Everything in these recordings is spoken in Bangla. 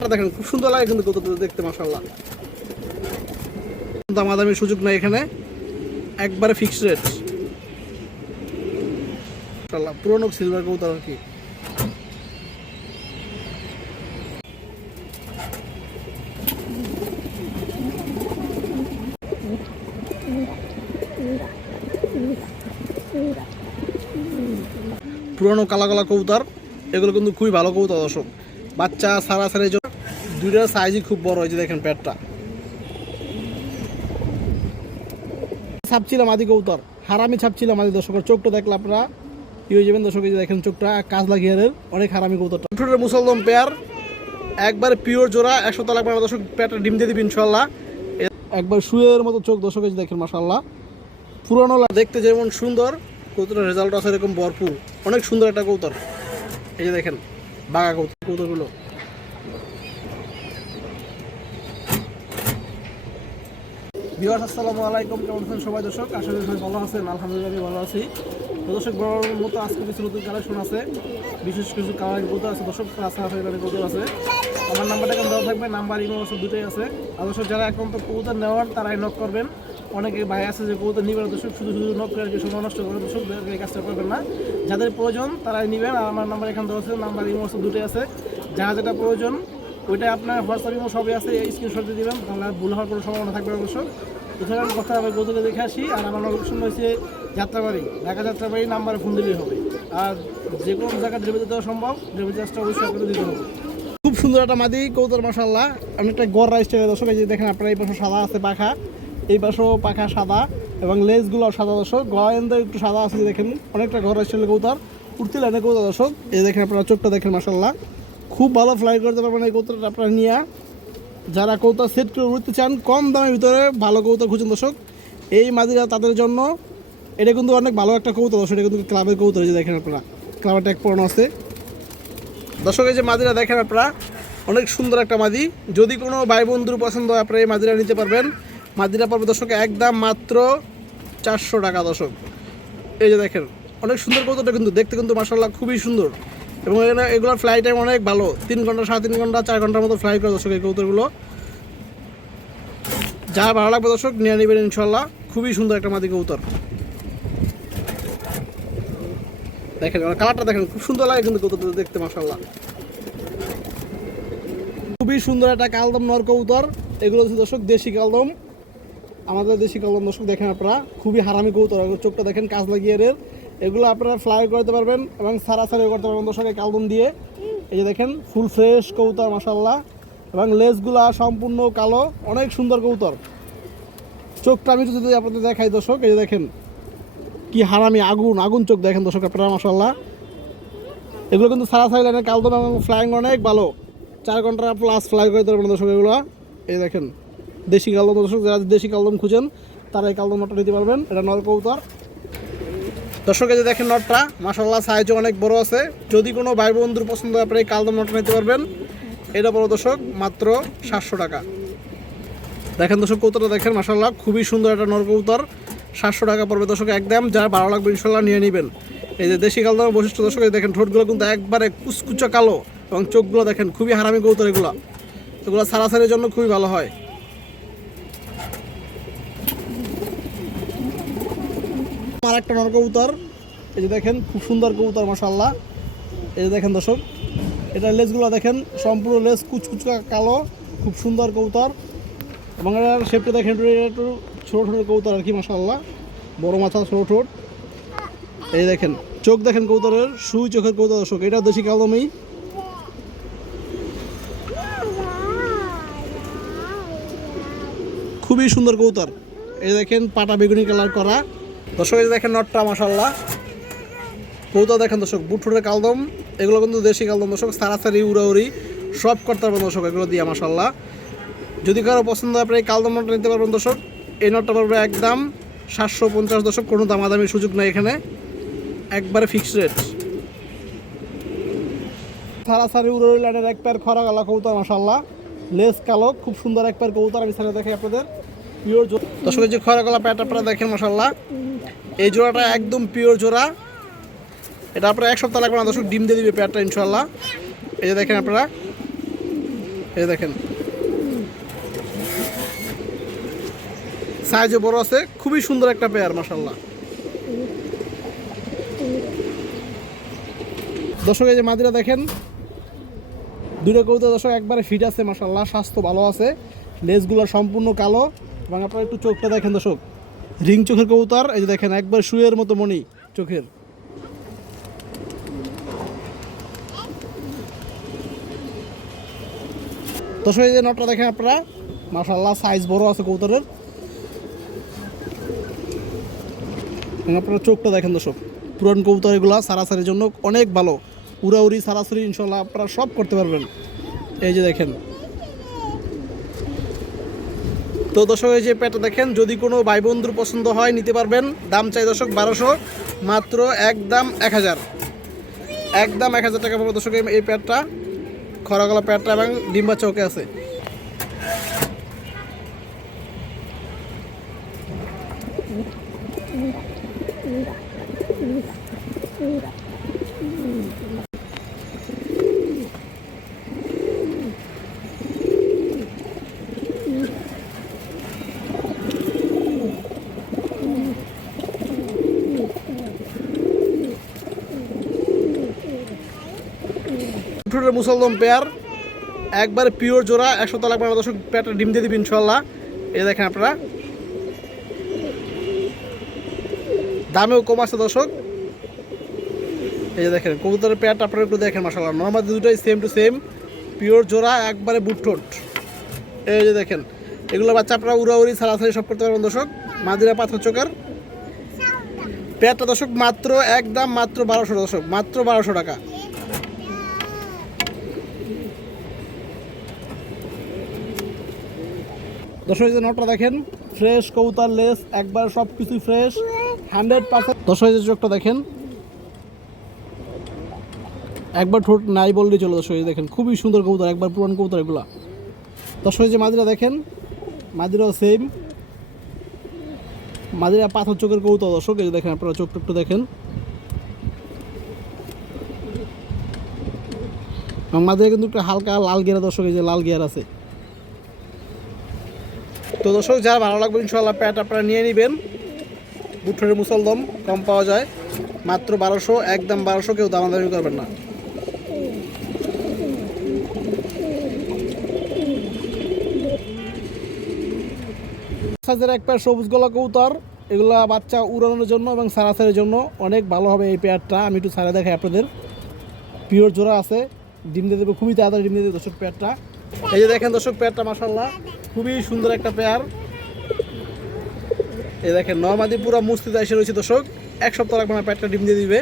দেখেন, খুব সুন্দর লাগে কিন্তু দেখতে মাসাল্লাহ দামাদামি সুযোগ নাই এখানে। একবারে ফিক্সড রেট পুরনো সিলভার কবুতর আর কি। পুরনো কালা কালা কবুতর, এগুলো কিন্তু খুবই ভালো কবুতর, দর্শক। বাচ্চা, সারা, সারি দুইটার সাইজই খুব বড় হয়েছে, দেখেন পেটটা। ছাপছিলাম আদি কৌতর হারামি ছাপছিলাম আদি দর্শকের চোখটা দেখলে আপনারা কি হয়ে যাবেন দর্শক দেখেন চোখটা কাজ লাগিয়ারের অনেক হারামি কবুতরটা। ঠোঁটের মুসলদম পেয়ার একবার পিওর জোড়া, একশো তালাক মানে দর্শক পেয়ারটা ডিম দিয়ে দিবি ইনশাল্লাহ একবার শুয়ের মতো চোখ দর্শক দেখেন মাসাল্লাহ পুরনো দেখতে যেমন সুন্দর, কবুতরের রেজাল্ট আছে এরকম ভরপুর। অনেক সুন্দর একটা কৌতর এই যে দেখেন, বাঘা কবুতর, কবুতরগুলো। বিহার আসসালামু আলাইকুম। কেমন আছেন সবাই দর্শক? আশা সবাই ভালো আছেন। আলহামদুলিল্লাহ আমি ভালো আছি। তো দর্শক, বড় মতো আজকে কিছু নতুন কালেকশন আছে। বিশেষ কিছু কালার কবুতর আছে। দর্শক, আছে কবুতর আছে। আমার নাম্বারটা এখন দেওয়া থাকবে। নাম্বার, ইমো আছে দুটোই আছে। আর দর্শক, যারা এখন তো কবুতর নেওয়ার, তারাই নক করবেন। অনেকে ভাই আছে যে কবুতর নিবেন দর্শক, শুধু শুধু নক করে আর সময় নষ্ট করে দর্শক এই কাজটা করবেন না। যাদের প্রয়োজন, তারাই নেবেন। আর আমার নাম্বার এখানে দেওয়া আছে। নাম্বার, ইমো আছে দুটোই আছে। যারা যেটা প্রয়োজন ওইটা আপনার হোয়াটসঅ্যাপ ইমো সবই আছে স্ক্রিনশট দিয়ে দিবেন, তাহলে ভুল হওয়ার কোনো সম্ভাবনা থাকবে অবশ্য এছাড়া আমি কথা হবে গৌতকে দেখে আসি, আর আমার লোকেশন হয়েছে যাত্রাবাড়ি, ঢাকা যাত্রাবাড়ি নাম্বারে ফোন দিলেই হবে। আর যে কোনো জায়গায় ডেলিভারি দেওয়া সম্ভব ডেলিভারি চার্জটা অবশ্যই আপনাকে দিতে হবে। খুব সুন্দর একটা মাদি কৌতর মাসাল্লাহ অনেকটা গড় রাইস টাকা দর্শক, এই যে দেখেন আপনারা, এই পাশে সাদা আছে পাখা, এই পাশেও পাখা সাদা, এবং লেজগুলো সাদা দর্শক গয়েন্দা একটু সাদা আছে, দেখেন, অনেকটা ঘর রাইস কৌতার উঠতে লাইনে কৌতার দর্শক, এই দেখেন আপনারা, চোখটা দেখেন মাসাল্লাহ খুব ভালো ফ্লাই করতে পারবেন এই কৌতারটা আপনারা নিয়ে। যারা কৌতা সেট করে উঠতে চান, কম দামের ভিতরে ভালো কৌতা খুঁজেন দর্শক। এই মাদিরা তাদের জন্য এটা কিন্তু অনেক ভালো একটা কৌতা দর্শক, এটা কিন্তু ক্লাবের কৌতা যে দেখেন আপনারা। ক্লাবের ট্যাগ পড়ানো আছে। দর্শক, এই যে মাদিরা দেখেন আপনারা, অনেক সুন্দর একটা মাদি। যদি কোনো ভাই বন্ধুর পছন্দ হয়, আপনারা এই মাদিরা নিতে পারবেন। মাদিরা পারবে দর্শক, একদম মাত্র চারশো টাকা দর্শক। এই যে দেখেন, অনেক সুন্দর কৌতাটা কিন্তু, দেখতে কিন্তু মাসাল্লাহ খুবই সুন্দর। এবং এখানে এগুলোর ফ্লাই টাইম অনেক ভালো। তিন ঘণ্টা, সাড়ে তিন ঘণ্টা, চার ঘণ্টার মতো ফ্লাই করে দর্শক এই কৌতুরগুলো যা ভালো লাগবে দর্শক, নিয়ে নেবেন ইনশাল্লাহ খুবই সুন্দর একটা মাদি কৌতর দেখেন কালারটা দেখেন, খুব সুন্দর লাগে কিন্তু কৌতুরটা দেখতে মাসাল্লাহ খুবই সুন্দর একটা কালদম নর কৌতর এগুলো হচ্ছে দর্শক দেশি কালদম। আমাদের দেশি কালদম দর্শক দেখেন আপনারা, খুবই হারামি এগুলো চোখটা দেখেন কাজ লাগিয়ে এর এগুলো আপনারা ফ্লাই করতে পারবেন এবং সারাসারিও করতে পারবেন দর্শক এই কালদম দিয়ে। এই যে দেখেন ফুল ফ্রেশ কৌতর মাসাল্লাহ এবং লেজগুলা সম্পূর্ণ কালো, অনেক সুন্দর কৌতর চোখটা আমি যদি আপনাদের দেখাই, দর্শক, এই যে দেখেন, কি হারামি আগুন আগুন চোখ দেখেন, দর্শক আপনারা মাসাল্লাহ এগুলো কিন্তু সারাসারি লাইনের কালদম এবং ফ্লাইং অনেক ভালো। চার ঘণ্টা প্লাস ফ্লাই করতে পারবেন দর্শক, এগুলো। এই দেখেন, দেশি কালদম দর্শক, যারা দেশি কালদম খুঁজেন, তারা এই কালদম নটটা নিতে পারবেন। এটা নর কৌতর দর্শক যে দেখেন নটটা মাসাল্লাহ সাইজও অনেক বড় আছে। যদি কোনো ভাই বন্ধুর পছন্দ হয় কালদম নটটা নিতে পারবেন। এটা বড় দর্শক, মাত্র সাতশো টাকা। দেখেন দর্শক কৌতরটা দেখেন মাসাল্লাহ খুবই সুন্দর একটা নর কৌতর সাতশো টাকা পড়বে দর্শক, একদম যারা ভালো লাগবে ইনশাল্লাহ নিয়ে নেবেন। এই যে দেশি কালদমের বৈশিষ্ট্য দর্শক দেখেন, ঠোঁটগুলো কিন্তু একবারে কুচকুচা কালো এবং চোখগুলো দেখেন, খুবই হারামি কৌতর এগুলো। এগুলো সারাসারির জন্য খুবই ভালো হয়। আর একটা নর কবুতর। এই যে দেখেন, খুব সুন্দর কবুতর মাসাল্লাহ এই যে দেখেন দর্শক এটা লেজগুলো দেখেন, সম্পূর্ণ লেজ কুচকুচকা কালো, খুব সুন্দর কবুতর। এবং এটার শেপটা দেখেন একটু ছোটো ছোটো কবুতর আর কি মাসাল্লাহ বড় মাথা, ছোটো ঠোঁট। এই দেখেন, চোখ দেখেন কবুতরের, সুই চোখের কবুতর দর্শক, এটা দেশি কালদমেই খুবই সুন্দর কবুতর। এই দেখেন, পাটা বেগুনি কালার করা। দর্শক দেখেন নটটা মাসাল্লাহ কবুতর দেখেন দর্শক, বুটুরের কালদম, এগুলো কিন্তু দেশি কালদম দর্শক, সারাসারি, উড়াউড়ি, সব করতে পারবেন দর্শক, এগুলো দিয়ে মাসাল্লাহ যদি কারও পছন্দ হয়, আপনি এই কালদম নটটা নিতে পারবেন দর্শক। এই নটটা পড়বে একদম সাতশো পঞ্চাশ দর্শক, কোনো দামাদামির সুযোগ নেই এখানে। একবারে ফিক্সড রেট সারাসারি, উড়াউড়ি লাইনের এক প্যার খরা গালা কবুতর মাসাল্লাহ লেস কালো, খুব সুন্দর এক প্যার কবুতর, আমি সাথে দেখি আপনাদের। দর্শক, এই যে খরা গলা প্যাট আপনারা দেখেন মাসাল্লাহ এই জোড়াটা একদম পিওর জোড়া। এটা আপনারা এক সপ্তাহ লাগবে না, দর্শক, ডিম দিয়ে দিবে প্যাটটা ইনশাল্লাহ এই যে দেখেন আপনারা। এই দেখেন। সাইজও বড় আছে, খুবই সুন্দর একটা পেয়ার মাসাল্লাহ দর্শক, এই যে মাদিরা দেখেন। দুটো কবুতর দর্শক, একবারে ফিট আছে মাসাল্লাহ স্বাস্থ্য ভালো আছে। লেজগুলো সম্পূর্ণ কালো। এবং আপনারা একটু চোখটা দেখেন, দর্শক। রিং চোখের কবুতর, এই যে দেখেন একবার শুয়ের মতো মনি চোখের। দর্শক এই যে নটটা দেখেন আপনারা মাসাল্লাহ সাইজ বড় আছে কবুতরের। আপনারা চোখটা দেখেন দর্শক, পুরান কবুতর এগুলো সারাসারির জন্য অনেক ভালো। উড়াউড়ি, সারাসারি ইনশাল্লাহ আপনারা সব করতে পারবেন। এই যে দেখেন তো দর্শক, এই যে প্যাটটা দেখেন, যদি কোনো ভাই বন্ধুর পছন্দ হয়, নিতে পারবেন। দাম চাই দর্শক বারোশো, মাত্র একদম এক হাজার। একদম এক হাজার টাকা পাবো দর্শক, এই- প্যাটটা খরাগলা প্যাটটা এবং ডিম্বা চৌকে আছে। ঠোঁটের মুসলদম পেয়ার, একবারে পিওর জোড়া, একশো তালাক বাংলা দর্শক পেয়ারটা ডিম দিয়ে দিবি ইনশাল্লাহ এই দেখেন আপনারা। দামেও কম আছে দর্শক। এই যে দেখেন, কবুতরের পেয়ারটা আপনারা একটু দেখেন মাসাল্লাহ নর্মাল দুটোই সেম টু সেম পিওর জোড়া, একবারে বুট ঠোঁট। এই যে দেখেন, এগুলো বাচ্চা আপনারা উড়াউড়ি সারাসারি সব করতে পারবেন দর্শক। মাদিরা পাথর চোকার পেয়ারটা দর্শক মাত্র, একদম মাত্র বারোশো দর্শক, মাত্র বারোশো টাকা। দর্শক যে নোটটা দেখেন, ফ্রেশ কৌতার লেস, একবার সব কিছু ফ্রেশ, হান্ড্রেড পার্সেন্ট দর্শক যে চোখটা দেখেন, একবার ঠোঁট নাই বললেই চলো দর্শক দেখেন, খুবই সুন্দর কবুতর, একবার পুরান কবুতর এগুলা। দর্শক যে মাদিরা দেখেন মাদিরাও সেম মাদিরা পাথর চোখের কবুতর দর্শক, এই দেখেন, আপনারা চোখটা একটু দেখেন। মাদিরা কিন্তু একটা হালকা লাল গিয়ার দর্শক, এই যে লাল গিয়ার আছে। তো দর্শক যারা ভালো লাগবে ইনশাল্লাহ প্যাট আপনারা নিয়ে নেবেন। বুট্টরের মুসলদম কম পাওয়া যায়। মাত্র বারোশো, একদম বারোশো কেউ দামাদামি করবেন না। সাইজের এক পেয়ার সবুজ গলা কৌতার এগুলো বাচ্চা উড়ানোর জন্য এবং সারাসারের জন্য অনেক ভালো হবে এই পেয়ারটা আমি একটু সারা দেখাই আপনাদের। পিওর জোড়া আছে। ডিম দিয়ে দেবে, খুবই তাড়াতাড়ি ডিম দিয়ে দেবে দর্শক পেয়ারটা এই যে দেখেন দর্শক পেয়ারটা মাসাল্লাহ খুবই সুন্দর একটা পেয়ার এই দেখেন নর্মাদি পুরো মুস্তিতে এসে রয়েছে দর্শক। এক সপ্তাহ লাগবে না ডিম দিয়ে দিবে।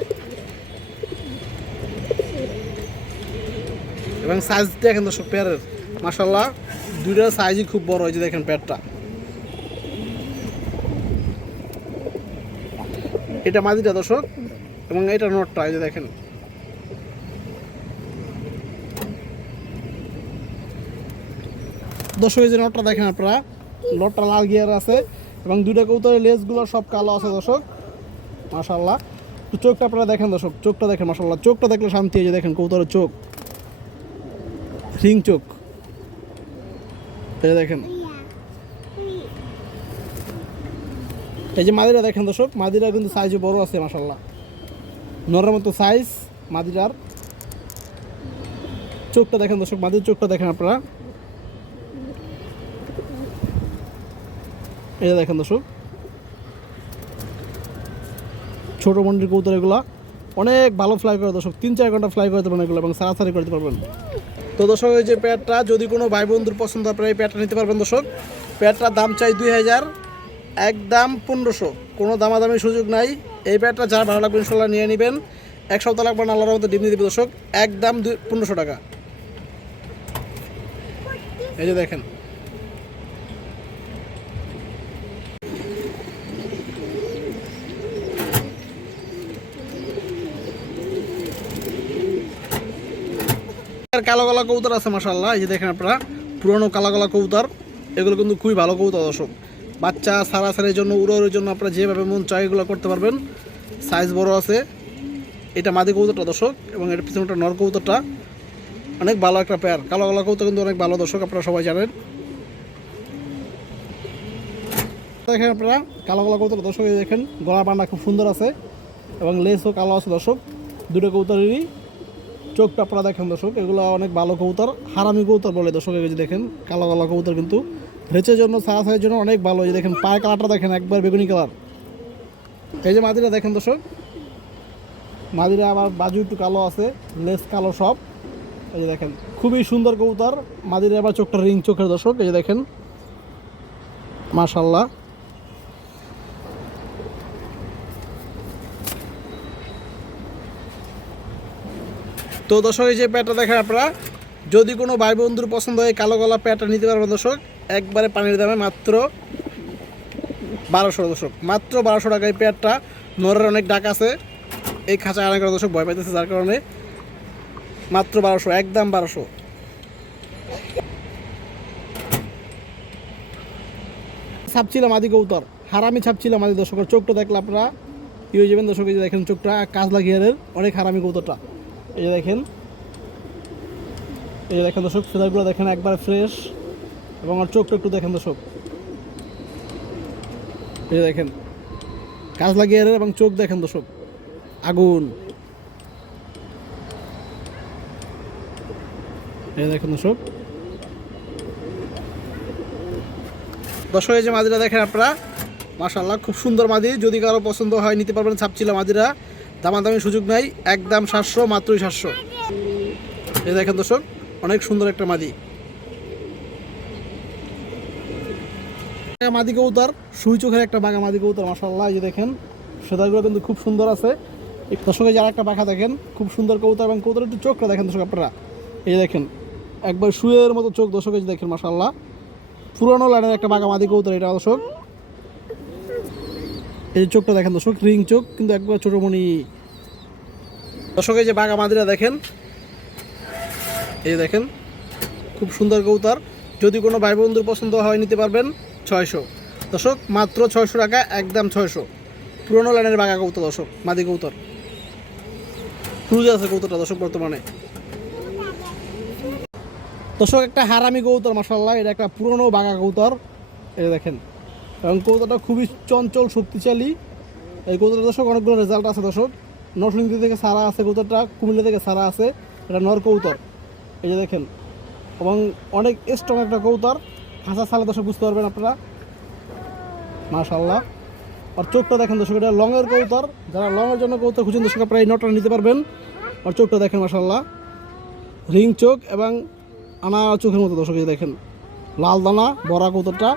এবং সাইজ দেখেন দর্শক পেয়ারের মাসাল্লাহ দুইটার সাইজই খুব বড় হয়েছে দেখেন পেয়ারটা এটা মাদিটা দর্শক, এবং এটা নটটা, এই যে দেখেন। দর্শক এই যে নটটা দেখেন আপনারা, লটটা লাল গিয়ার আছে এবং দুইটা কৌতরের লেজগুলো সব কালো আছে দর্শক মাশাল্লাহ তো চোখটা আপনারা দেখেন দর্শক, চোখটা দেখেন মাশাল্লাহ চোখটা দেখলে শান্তি হয়ে যে দেখেন কৌতরের চোখ। রিং চোখ। এই দেখেন। এই যে মাদিরা দেখেন দর্শক, মাদিরা কিন্তু সাইজে বড় আছে মাশাল্লাহ নরের মতো সাইজ মাদিরার। চোখটা দেখেন দর্শক মাদির চোখটা দেখেন আপনারা। যে দেখেন দর্শক, ছোটো মন্ডির কৌতর এগুলা, অনেক ভালো ফ্লাই করে দর্শক, তিন চার ঘণ্টা ফ্লাই করতে পারবেন এগুলো এবং সারাসারি করতে পারবেন। তো দর্শক, এই যে প্যাডটা যদি কোনো ভাই বন্ধুর পছন্দ, আপনারা এই নিতে পারবেন দর্শক। প্যাডটার দাম চাই দুই হাজার, একদম পনেরোশো। কোনো দামাদামি সুযোগ নাই। এই প্যাডটা যারা ভালো লাগবে ইনশাল্লাহ নিয়ে নেবেন। এক সপ্তাহ লাগবে না, আল্লাহর মধ্যে ডিম দিবে দর্শক। একদম দুই, পনেরোশো টাকা। এই যে দেখেন কালো কালো কবুতর আছে মাসাল্লাহ এই যে দেখেন আপনারা, পুরনো কালো কালো কবুতর। এগুলো কিন্তু খুবই ভালো কবুতর, দর্শক। বাচ্চা সারাসারির জন্য উড়োর জন্য আপনারা যেভাবে মন চায় এগুলো করতে পারবেন। সাইজ বড় আছে। এটা মাদি কবুতরটা, দর্শক, এবং এর পিছনেটা নর কবুতরটা। অনেক ভালো একটা পেয়ার কালো কালো কৌতো কিন্তু অনেক ভালো, দর্শক, আপনারা সবাই জানেন। দেখেন আপনারা, কালো কালো কৌতো দর্শক দেখেন গলা বান্না খুব সুন্দর আছে, এবং লেসও কালো আছে, দর্শক। দুটো কৌতারেরই চোখটা আপনারা দেখেন দর্শক, এগুলো অনেক ভালো কবুতর, হারামি কবুতর বলে দর্শক, এই যে দেখেন, কালো কালো কবুতর কিন্তু রেচের জন্য সারা সাইজের জন্য অনেক ভালো। এই যে দেখেন, পায়ে কালারটা দেখেন, একবার বেগুনি কালার। এই যে মাদিরা দেখেন দর্শক, মাদিরা আবার বাজু একটু কালো আছে, লেস কালো সব। এই যে দেখেন, খুবই সুন্দর কবুতর, মাদিরা আবার চোখটা রিং চোখের দর্শক, এই যে দেখেন মাশাল্লাহ তো দর্শক, এই যে প্যাটটা দেখেন আপনারা, যদি কোনো ভাই বন্ধুর পছন্দ হয়, কালো গলা প্যাটটা নিতে পারবেন দর্শক। একবারে পানির দামে মাত্র বারোশো দর্শক, মাত্র বারোশো টাকা এই প্যাটটা নরের অনেক ডাক আছে, এই খাঁচা অনেক দর্শক ভয় পাইতেছে, যার কারণে মাত্র বারোশো, একদম বারোশো। ছাপছিলাম আদি কৌতর হারামি ছাপছিলাম আদি দর্শকের। চোখটা দেখলে আপনারা হয়ে যাবেন দর্শক দেখেন চোখটা কাজ লাগিয়ারের অনেক হারামি কৌতরটা এই যে দেখেন। এই যে দেখেন দর্শক ফেদারগুলো দেখেন একবার ফ্রেশ এবং আর চোখটা একটু দেখেন দর্শক। এই যে দেখেন, কাজ লাগিয়ে এবং চোখ দেখেন দর্শক। আগুন। এই দেখেন দর্শক। দর্শক, এই যে মাদিরা দেখেন আপনারা মাশাল্লাহ খুব সুন্দর মাদি। যদি কারও পছন্দ হয়, নিতে পারবেন ছাপছিল মাদিরা। দামাদামি সুযোগ নাই, একদম সাতশো, মাত্রই সাতশো। এই দেখেন দর্শক, অনেক সুন্দর একটা মাদি। মাদি কবুতর, সুই চোখের একটা বাঘা মাদি কবুতর মাসাল্লাহ যে দেখেন সেদারগুলো কিন্তু খুব সুন্দর আছে। এই দর্শকে যারা একটা পাখা দেখেন, খুব সুন্দর কবুতর এবং কবুতর একটু চোখটা দেখেন দর্শক আপনারা। এই দেখেন, একবার শুয়ের মতো চোখ দর্শক দেখেন মাসাল্লাহ পুরনো লাইনের একটা বাঘা মাদি কবুতর এটা দর্শক। এই যে চোখটা দেখেন দর্শক, রিং চোখ, কিন্তু একবার ছোটোমণি দর্শক, এই যে বাঘা মাদিরা দেখেন। এই দেখেন, খুব সুন্দর কৌতার যদি কোনো ভাই বন্ধুর পছন্দ হয়, নিতে পারবেন ছয়শো। দর্শক, মাত্র ছয়শো টাকা, একদম ছয়শো। পুরোনো লাইনের বাঘা কৌতর দর্শক, মাদি কৌতর ক্রুজ আছে কৌতরটা দর্শক, বর্তমানে। দর্শক, একটা হারামি কৌতর মাসাল্লাহ এটা একটা পুরনো বাঘা কৌতর এটা দেখেন এবং কৌতরটা খুবই চঞ্চল, শক্তিশালী। এই কৌতরটা দর্শক, অনেকগুলো রেজাল্ট আছে, দর্শক। নরসিংদী থেকে সারা আছে কৌতরটা কুমিল্লা থেকে সারা আছে, এটা নর কৌতর। এই যে দেখেন, এবং অনেক স্ট্রং একটা কৌতর। হাসা সালে দর্শক বুঝতে পারবেন আপনারা। মাশাল্লাহ আর চোখটা দেখেন দর্শক, এটা লংয়ের কৌতর। যারা লংয়ের জন্য কৌতর খুঁজছেন দর্শক, আপনারা এই নটটা নিতে পারবেন। আর চোখটা দেখেন মাশাল্লাহ রিং চোখ এবং আনা চোখের মতো দর্শক দেখেন। লাল দানা, বড়া কৌতরটা।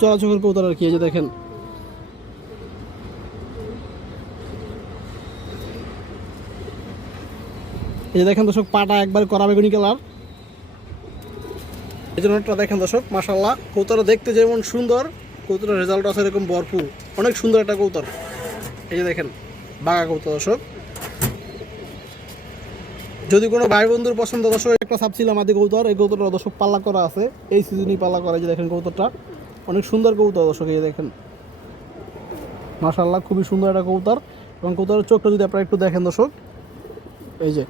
চড়া চোখের আর কি, এই যে দেখেন। এই যে দেখেন দর্শক, পাটা একবার করা বেগুনি কালার। এই জন্যটা দেখেন দর্শক মাসাল্লাহ কৌতরটা দেখতে যেমন সুন্দর কৌতরের রেজাল্ট আছে এরকম ভরপুর। অনেক সুন্দর একটা কৌতর এই যে দেখেন, বাঘা কৌতর দর্শক। যদি কোনো ভাই বন্ধুর পছন্দ, দর্শক, একটা সাপছিলাম আদি কৌতর এই কৌতরটা দর্শক পাল্লা করা আছে, এই সিজনই পাল্লা করা যে দেখেন কৌতরটা অনেক সুন্দর কৌতর দর্শক, এই দেখেন। মাসাল্লাহ খুবই সুন্দর একটা কৌতর এবং কৌতরের চোখটা যদি আপনারা একটু দেখেন দর্শক, এই যে।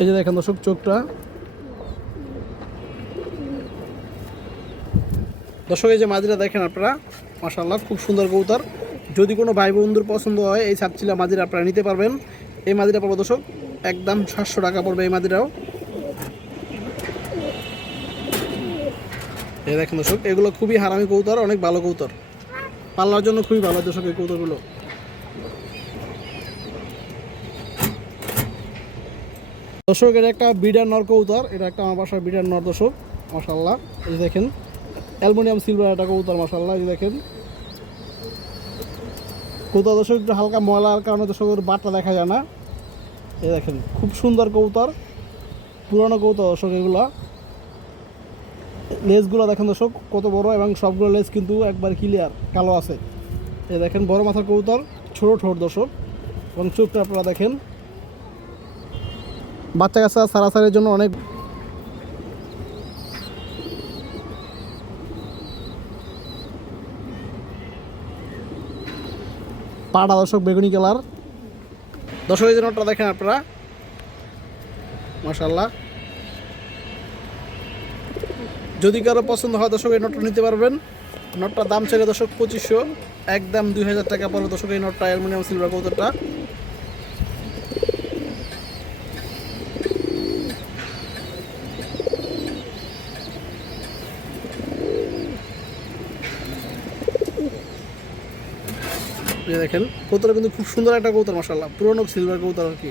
এই যে দেখেন দর্শক, চোখটা। দর্শক, এই যে মাদিরা দেখেন আপনারা মাশাল্লাহ খুব সুন্দর কৌতার যদি কোনো ভাই বন্ধুর পছন্দ হয়, এই সাপচিলা মাদিরা আপনারা নিতে পারবেন। এই মাদিরা পড়বে দর্শক, একদম সাতশো টাকা পড়বে এই মাদিরাও এই দেখেন দর্শক, এগুলো খুবই হারামি কৌতর অনেক ভালো কৌতর পাল্লার জন্য খুবই ভালো দর্শক এই কৌতরগুলো দর্শক, এটা একটা বিডার নর কৌতর এটা একটা আমার বাসার বিডার নর দর্শক মাসাল্লাহ এই দেখেন, অ্যালুমিনিয়াম সিলভার একটা কৌতর মাসাল্লাহ এই দেখেন। কৌতর দর্শক, একটু হালকা ময়লার কারণে দর্শকের বাটটা দেখা যায় না। এই দেখেন, খুব সুন্দর কৌতর পুরনো কৌতর দর্শক এগুলা। লেজগুলো দেখেন দর্শক, কত বড় এবং সবগুলো লেস কিন্তু একবার ক্লিয়ার কালো আছে। এ দেখেন বড় মাথার কৌতর ছোট ঠোঁট দর্শক। এবং চোখটা আপনারা দেখেন। বাচ্চা কাচ্চা সারাসারির জন্য অনেক পাটা দর্শক, বেগুনি কালার। দর্শক, এই যে নটটা দেখেন আপনারা। মাশাল্লাহ যদি কারও পছন্দ হয় দর্শক, এই নটটা নিতে পারবেন। নটটার দাম ছিল দর্শক পঁচিশশো। একদম দুই হাজার টাকা পড়বে দর্শক, এই নটটা, অ্যালুমিনিয়াম, সিলভার কৌতরটা দেখেন কৌতর কিন্তু খুব সুন্দর একটা কৌতর মাসাল্লাহ পুরোনো সিলভার কৌতর আর কি।